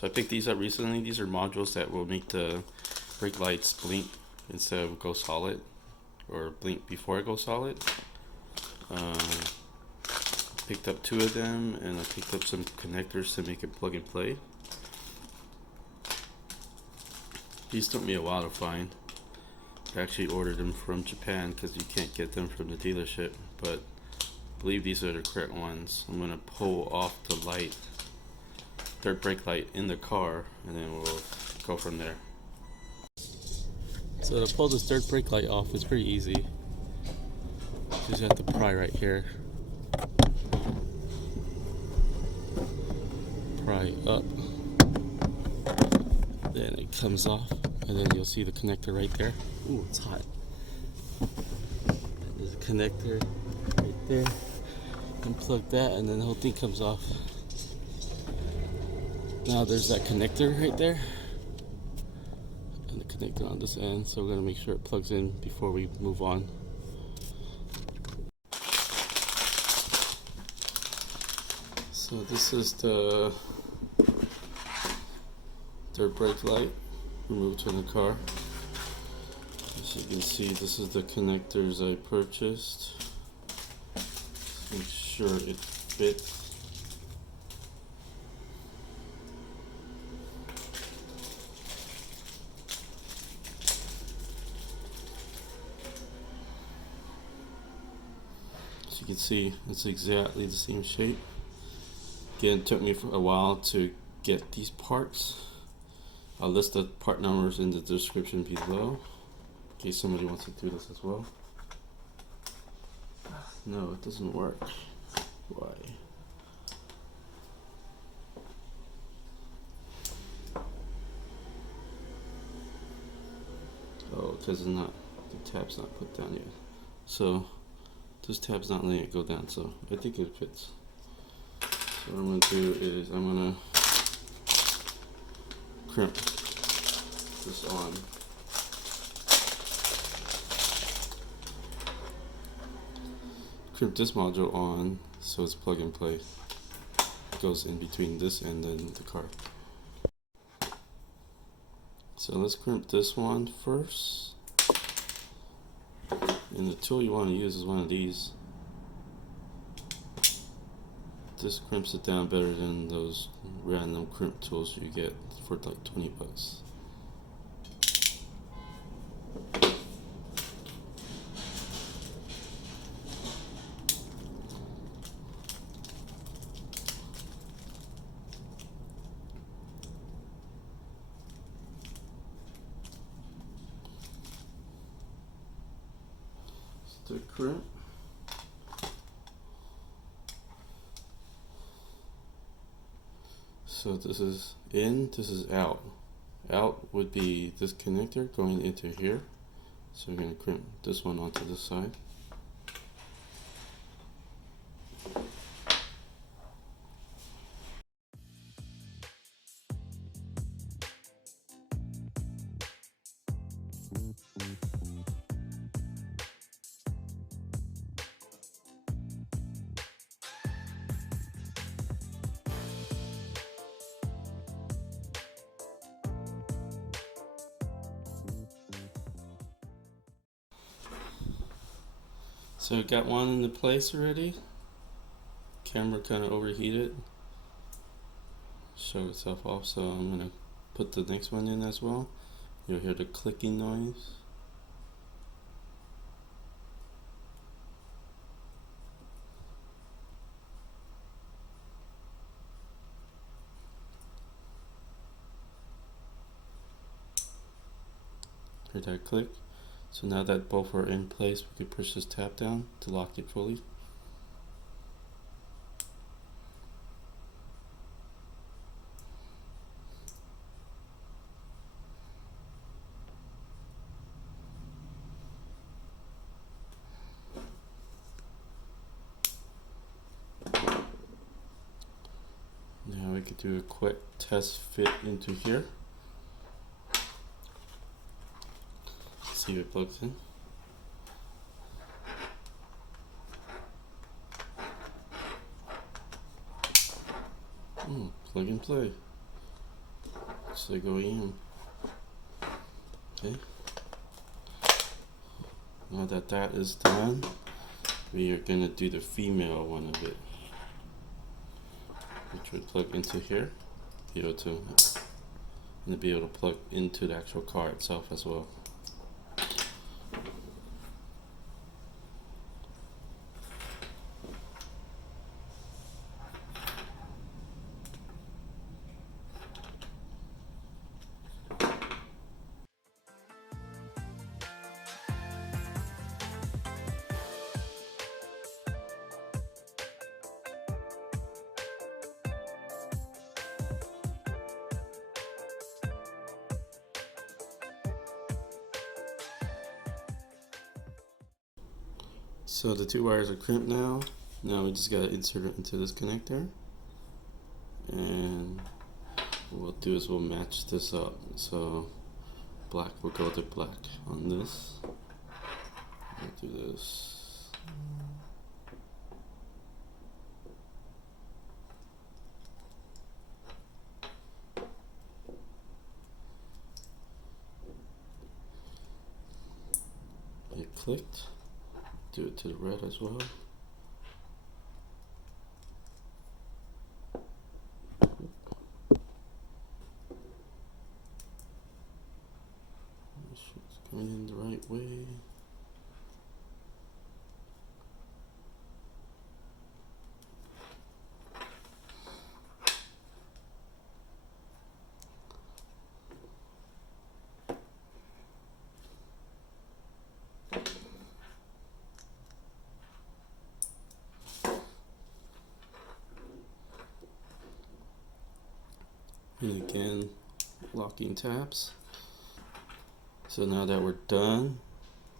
So I picked these up recently. These are modules that will make the brake lights blink instead of go solid, or blink before it goes solid. Picked up 2 of them, and I picked up some connectors to make it plug and play. These took me a while to find. I actually ordered them from Japan because you can't get them from the dealership, but I believe these are the correct ones. I'm going to pull off the light, third brake light in the car, and then we'll go from there. So to pull this third brake light off is pretty easy. Just have to pry right here. Pry up. Then it comes off, and then you'll see the connector right there. Ooh, it's hot. There's a connector right there. Unplug that, and then the whole thing comes off. Now there's that connector right there, and the connector on this end, so we're gonna make sure it plugs in before we move on. So this is the third brake light removed from the car. As you can see, this is the connectors I purchased. Make sure it fits. As you can see, it's exactly the same shape. Again, it took me a while to get these parts. I'll list the part numbers in the description below in case somebody wants to do this as well. No, it doesn't work. Why? Oh, because the tab's not put down yet. So this tab's not letting it go down, so I think it fits. So what I'm going to do is I'm going to crimp this on. Crimp this module on so it's plug and play. It goes in between this and then the car. So let's crimp this one first. And the tool you want to use is one of these. This crimps it down better than those random crimp tools you get for like 20 bucks. The crimp. So this is in, this is out. Out would be this connector going into here. So we're going to crimp this one onto this side. So I got one into place already. Camera kind of overheated. Show itself off, so I'm gonna put the next one in as well. You'll hear the clicking noise. Hear that click? So now that both are in place, we can push this tab down to lock it fully. Now we could do a quick test fit into here. See if it plugs in. Plug and play. looks like OEM. Okay. Now that that is done, we are gonna do the female one of it, which would plug into here, be able to, and be able to plug into the actual car itself as well. So the two wires are crimped now. Now we just gotta insert it into this connector, and what we'll do is we'll match this up. So black will go to black on this. We'll do this. It clicked. Do it to the red as well. It's going in the right way. And again, locking tabs. So now that we're done,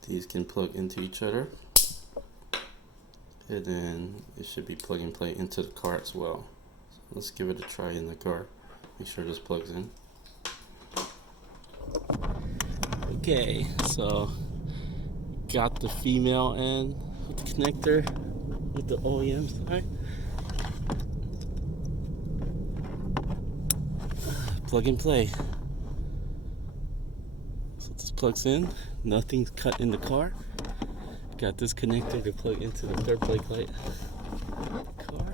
these can plug into each other, and then it should be plug and play into the car as well. So let's give it a try in the car. Make sure this plugs in. Okay, so got the female end with the connector with the OEM side. Plug and play. So this plugs in, nothing's cut in the car. Got this connector to plug into the third brake light car.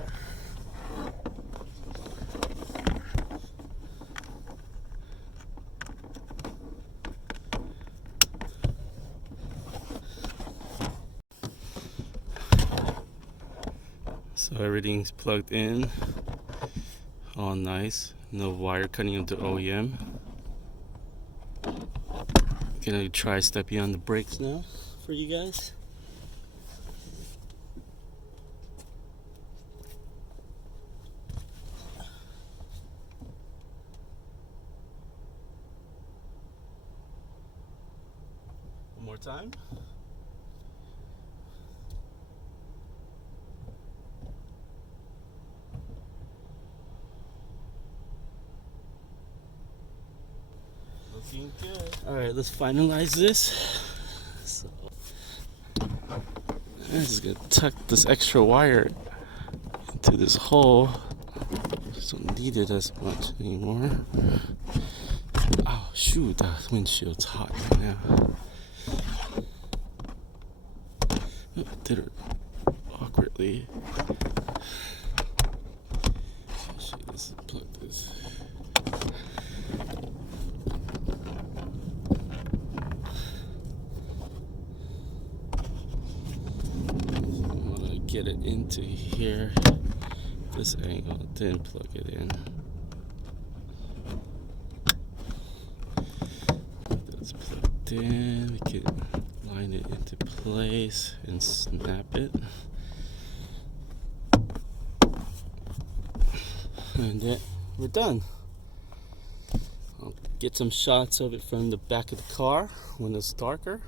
So everything's plugged in, all nice. No wire cutting into OEM. Gonna try stepping on the brakes now for you guys. One more time. Looking good. Alright, let's finalize this. So I'm just gonna tuck this extra wire into this hole. Just don't need it as much anymore. Oh shoot, that windshield's hot right now. Did it awkwardly. Let's plug this. Get it into here, this angle, then plug it in. That's plugged in. We can line it into place and snap it. And then we're done. I'll get some shots of it from the back of the car when it's darker.